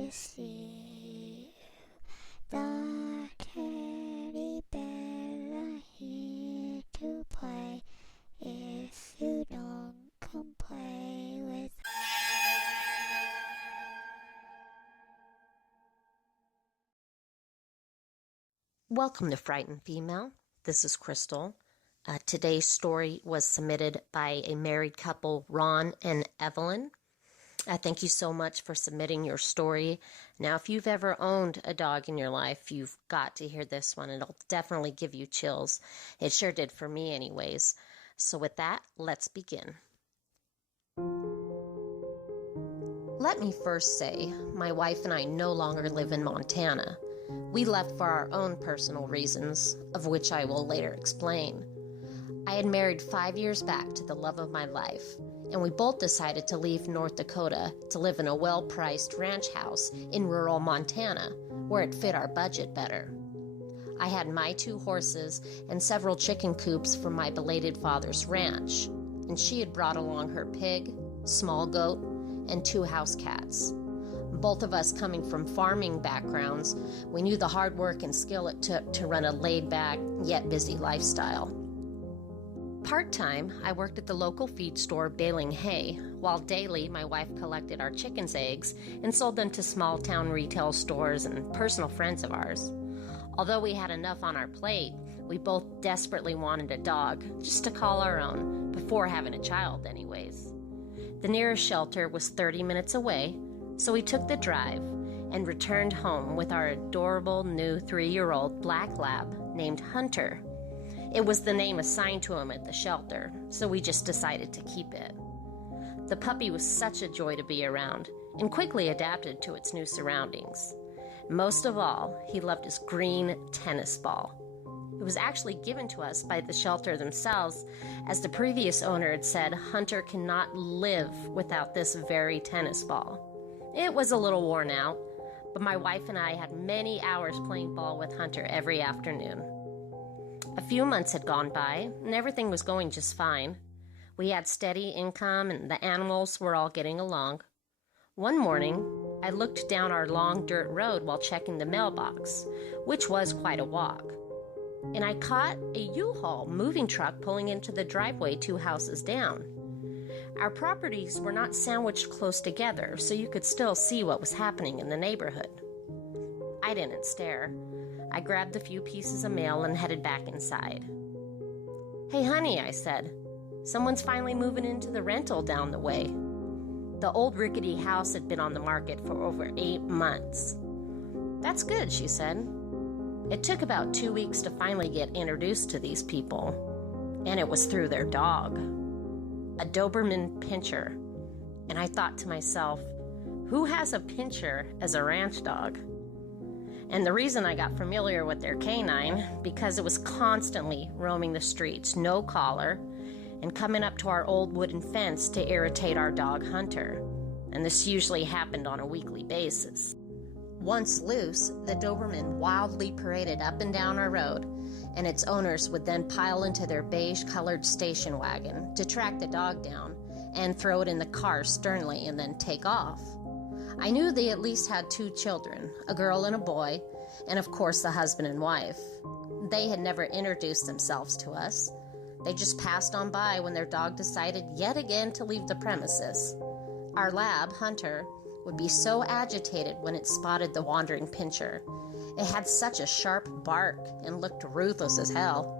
to see the teddy bear are here to play. If you don't come play with. Welcome to Frightened Female. This is Crystal. Today's story was submitted by a married couple, Ron and Evelyn. Thank you so much for submitting your story. Now, if you've ever owned a dog in your life, you've got to hear this one. It'll definitely give you chills. It sure did for me anyways. So with that, let's begin. Let me first say, my wife and I no longer live in Montana. We left for our own personal reasons, of which I will later explain. I had married 5 years back to the love of my life, and we both decided to leave North Dakota to live in a well-priced ranch house in rural Montana, where it fit our budget better. I had my 2 horses and several chicken coops from my belated father's ranch, and she had brought along her pig, small goat, and 2 house cats. Both of us coming from farming backgrounds, we knew the hard work and skill it took to run a laid-back, yet busy lifestyle. Part-time, I worked at the local feed store baling hay, while daily my wife collected our chickens' eggs and sold them to small-town retail stores and personal friends of ours. Although we had enough on our plate, we both desperately wanted a dog, just to call our own, before having a child anyways. The nearest shelter was 30 minutes away, so we took the drive and returned home with our adorable new 3-year-old black lab named Hunter. It was the name assigned to him at the shelter, so we just decided to keep it. The puppy was such a joy to be around and quickly adapted to its new surroundings. Most of all, he loved his green tennis ball. It was actually given to us by the shelter themselves, as the previous owner had said Hunter cannot live without this very tennis ball. It was a little worn out, but my wife and I had many hours playing ball with Hunter every afternoon. A few months had gone by, and everything was going just fine. We had steady income, and the animals were all getting along. One morning, I looked down our long dirt road while checking the mailbox, which was quite a walk, and I caught a U-Haul moving truck pulling into the driveway 2 houses down. Our properties were not sandwiched close together, so you could still see what was happening in the neighborhood. I didn't stare. I grabbed a few pieces of mail and headed back inside. "Hey, honey," I said. "Someone's finally moving into the rental down the way." The old rickety house had been on the market for over 8 months. "That's good," she said. It took about 2 weeks to finally get introduced to these people, and it was through their dog. A Doberman Pinscher, and I thought to myself, who has a Pinscher as a ranch dog? And the reason I got familiar with their canine, because it was constantly roaming the streets, no collar, and coming up to our old wooden fence to irritate our dog Hunter, and this usually happened on a weekly basis. Once loose, the Doberman wildly paraded up and down our road, and its owners would then pile into their beige-colored station wagon to track the dog down and throw it in the car sternly and then take off. I knew they at least had 2 children, a girl and a boy, and of course the husband and wife. They had never introduced themselves to us. They just passed on by when their dog decided yet again to leave the premises. Our lab, Hunter, would be so agitated when it spotted the wandering Pinscher. It had such a sharp bark and looked ruthless as hell.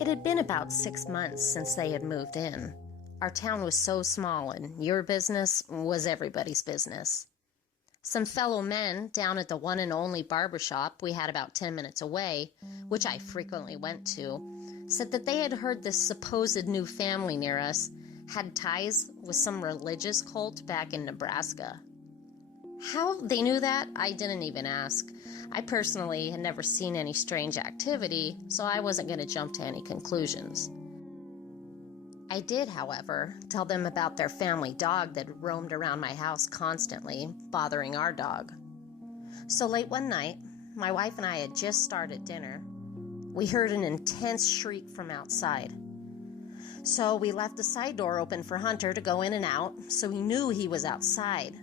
It had been about 6 months since they had moved in. Our town was so small, and your business was everybody's business. Some fellow men down at the one and only barbershop we had about 10 minutes away, which I frequently went to, said that they had heard this supposed new family near us had ties with some religious cult back in Nebraska. How they knew that, I didn't even ask. I personally had never seen any strange activity, so I wasn't going to jump to any conclusions. I did, however, tell them about their family dog that roamed around my house constantly, bothering our dog. So late one night, my wife and I had just started dinner. We heard an intense shriek from outside. So we left the side door open for Hunter to go in and out, so he knew he was outside.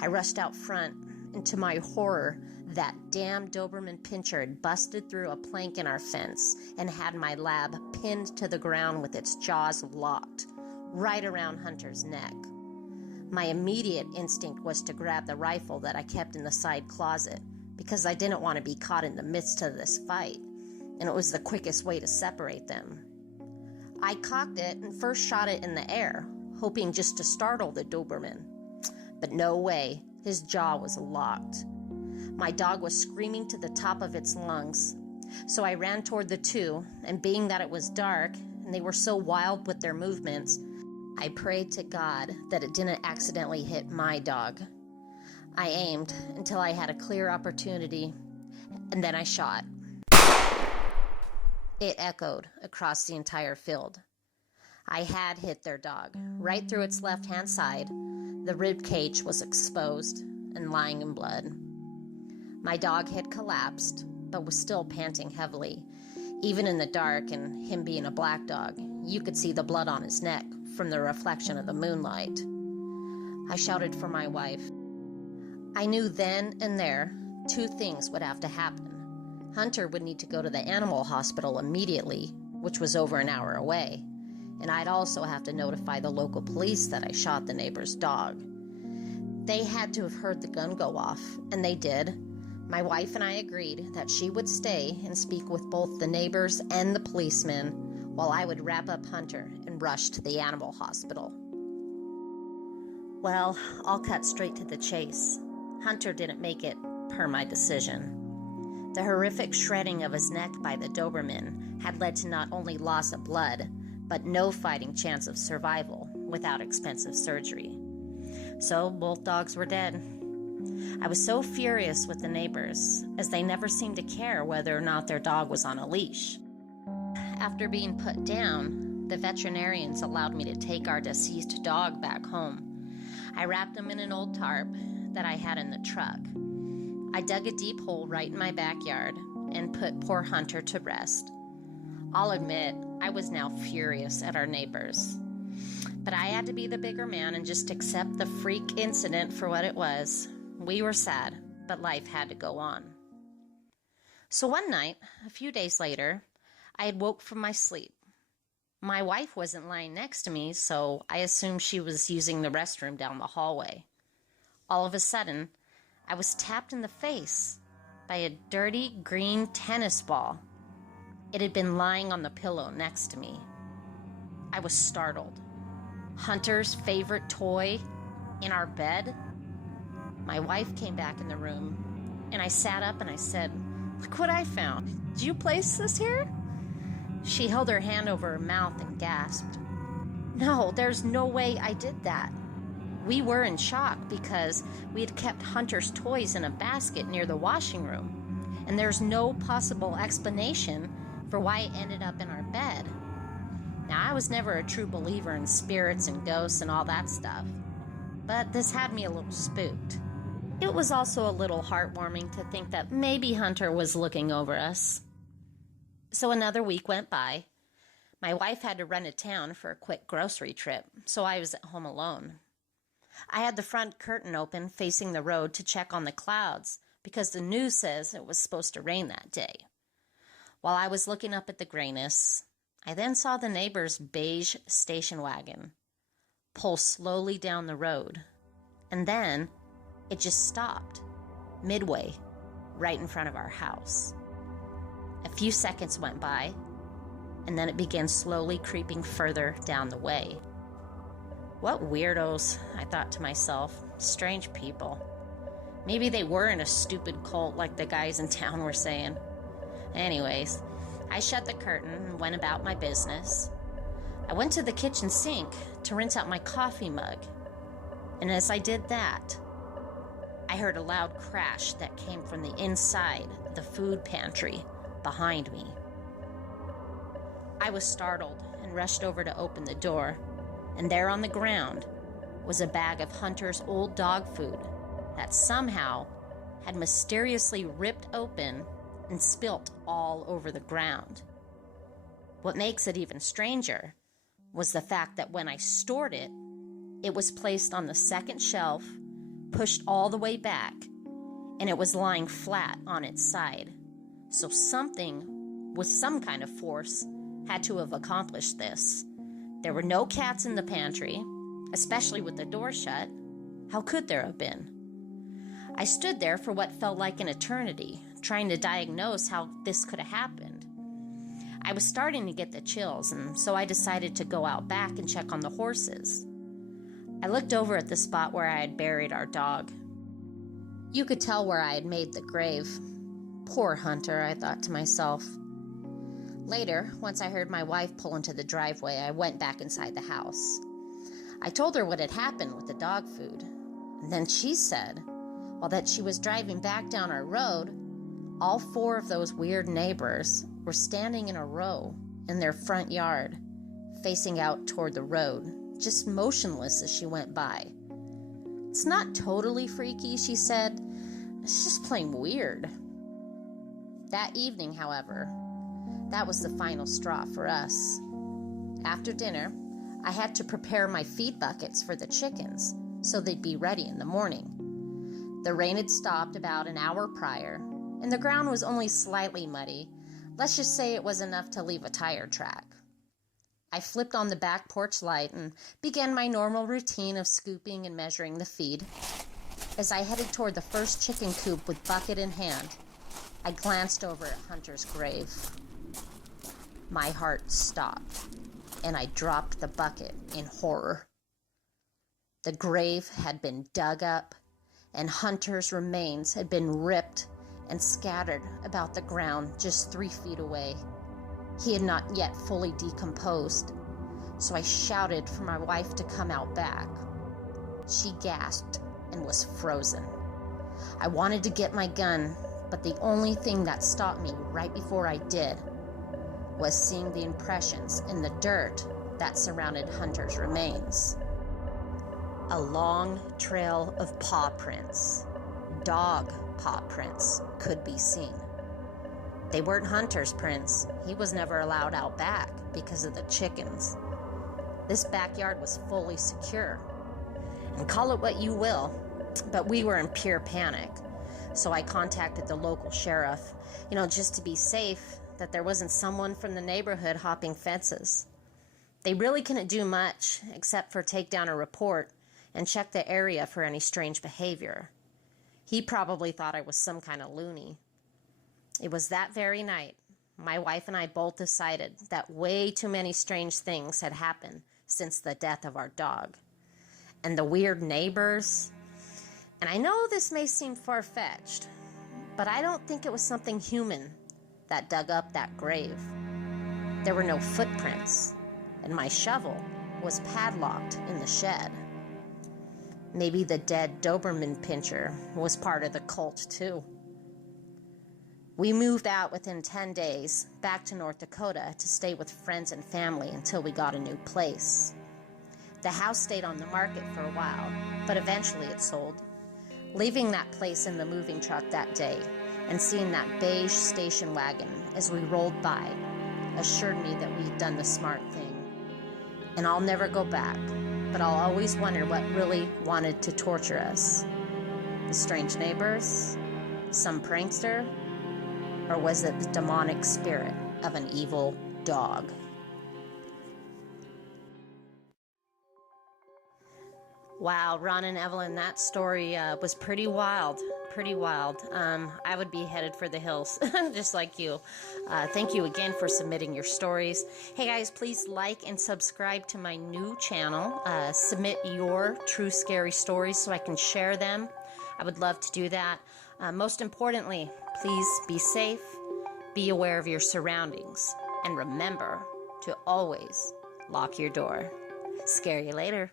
I rushed out front, and to my horror, that damn Doberman pinscher had busted through a plank in our fence and had my lab pinned to the ground with its jaws locked, right around Hunter's neck. My immediate instinct was to grab the rifle that I kept in the side closet because I didn't want to be caught in the midst of this fight, and it was the quickest way to separate them. I cocked it and first shot it in the air, hoping just to startle the Doberman. But no way, his jaw was locked. My dog was screaming to the top of its lungs, so I ran toward the two, and being that it was dark and they were so wild with their movements, I prayed to God that it didn't accidentally hit my dog. I aimed until I had a clear opportunity, and then I shot. It echoed across the entire field. I had hit their dog, right through its left-hand side. The rib cage was exposed and lying in blood. My dog had collapsed, but was still panting heavily. Even in the dark, and him being a black dog, you could see the blood on his neck from the reflection of the moonlight. I shouted for my wife. I knew then and there 2 things would have to happen. Hunter would need to go to the animal hospital immediately, which was over an hour away, and I'd also have to notify the local police that I shot the neighbor's dog. They had to have heard the gun go off, and they did. My wife and I agreed that she would stay and speak with both the neighbors and the policemen while I would wrap up Hunter and rush to the animal hospital. Well, I'll cut straight to the chase. Hunter didn't make it per my decision. The horrific shredding of his neck by the Doberman had led to not only loss of blood, but no fighting chance of survival without expensive surgery. So both dogs were dead. I was so furious with the neighbors, as they never seemed to care whether or not their dog was on a leash. After being put down, the veterinarians allowed me to take our deceased dog back home. I wrapped him in an old tarp that I had in the truck. I dug a deep hole right in my backyard and put poor Hunter to rest. I'll admit, I was now furious at our neighbors. But I had to be the bigger man and just accept the freak incident for what it was. We were sad, but life had to go on. So one night, a few days later, I had woke from my sleep. My wife wasn't lying next to me, so I assumed she was using the restroom down the hallway. All of a sudden, I was tapped in the face by a dirty green tennis ball. It had been lying on the pillow next to me. I was startled. Hunter's favorite toy in our bed? My wife came back in the room, and I sat up and I said, "Look what I found. Did you place this here?" She held her hand over her mouth and gasped. "No, there's no way I did that." We were in shock because we had kept Hunter's toys in a basket near the washing room, and there's no possible explanation for why it ended up in our bed. Now, I was never a true believer in spirits and ghosts and all that stuff, but this had me a little spooked. It was also a little heartwarming to think that maybe Hunter was looking over us. So another week went by. My wife had to run to town for a quick grocery trip, so I was at home alone. I had the front curtain open facing the road to check on the clouds because the news says it was supposed to rain that day. While I was looking up at the grayness, I then saw the neighbor's beige station wagon pull slowly down the road, and then it just stopped, midway, right in front of our house. A few seconds went by, and then it began slowly creeping further down the way. What weirdos, I thought to myself. Strange people. Maybe they were in a stupid cult like the guys in town were saying. Anyways, I shut the curtain and went about my business. I went to the kitchen sink to rinse out my coffee mug, and as I did that, I heard a loud crash that came from the inside of the food pantry behind me. I was startled and rushed over to open the door, and there on the ground was a bag of Hunter's old dog food that somehow had mysteriously ripped open and spilt all over the ground. What makes it even stranger was the fact that when I stored it, it was placed on the second shelf pushed all the way back, and it was lying flat on its side. So something with some kind of force had to have accomplished this. There were no cats in the pantry, especially with the door shut. How could there have been? I stood there for what felt like an eternity, trying to diagnose how this could have happened. I was starting to get the chills, and so I decided to go out back and check on the horses. I looked over at the spot where I had buried our dog. You could tell where I had made the grave. Poor Hunter, I thought to myself. Later, once I heard my wife pull into the driveway, I went back inside the house. I told her what had happened with the dog food. And then she said, that she was driving back down our road, all 4 of those weird neighbors were standing in a row in their front yard, facing out toward the road, just motionless as she went by. It's not totally freaky, she said. It's just plain weird. That evening, however, that was the final straw for us. After dinner, I had to prepare my feed buckets for the chickens so they'd be ready in the morning. The rain had stopped about an hour prior, and the ground was only slightly muddy. Let's just say it was enough to leave a tire track. I flipped on the back porch light and began my normal routine of scooping and measuring the feed. As I headed toward the first chicken coop with bucket in hand, I glanced over at Hunter's grave. My heart stopped, and I dropped the bucket in horror. The grave had been dug up, and Hunter's remains had been ripped and scattered about the ground just 3 feet away. He had not yet fully decomposed, so I shouted for my wife to come out back. She gasped and was frozen. I wanted to get my gun, but the only thing that stopped me right before I did was seeing the impressions in the dirt that surrounded Hunter's remains. A long trail of paw prints, dog paw prints, could be seen. They weren't Hunter's prints. He was never allowed out back because of the chickens. This backyard was fully secure. And call it what you will, but we were in pure panic. So I contacted the local sheriff, just to be safe, that there wasn't someone from the neighborhood hopping fences. They really couldn't do much except for take down a report and check the area for any strange behavior. He probably thought I was some kind of loony. It was that very night, my wife and I both decided that way too many strange things had happened since the death of our dog. And the weird neighbors, and I know this may seem far-fetched, but I don't think it was something human that dug up that grave. There were no footprints, and my shovel was padlocked in the shed. Maybe the dead Doberman pinscher was part of the cult too. We moved out within 10 days back to North Dakota to stay with friends and family until we got a new place. The house stayed on the market for a while, but eventually it sold. Leaving that place in the moving truck that day and seeing that beige station wagon as we rolled by assured me that we'd done the smart thing. And I'll never go back, but I'll always wonder what really wanted to torture us. The strange neighbors? Some prankster? Or was it the demonic spirit of an evil dog? Wow, Ron and Evelyn, that story was pretty wild. I would be headed for the hills, just like you. Thank you again for submitting your stories. Hey guys, please like and subscribe to my new channel. Submit your true scary stories so I can share them. I would love to do that. Most importantly, please be safe, be aware of your surroundings, and remember to always lock your door. Scare you later.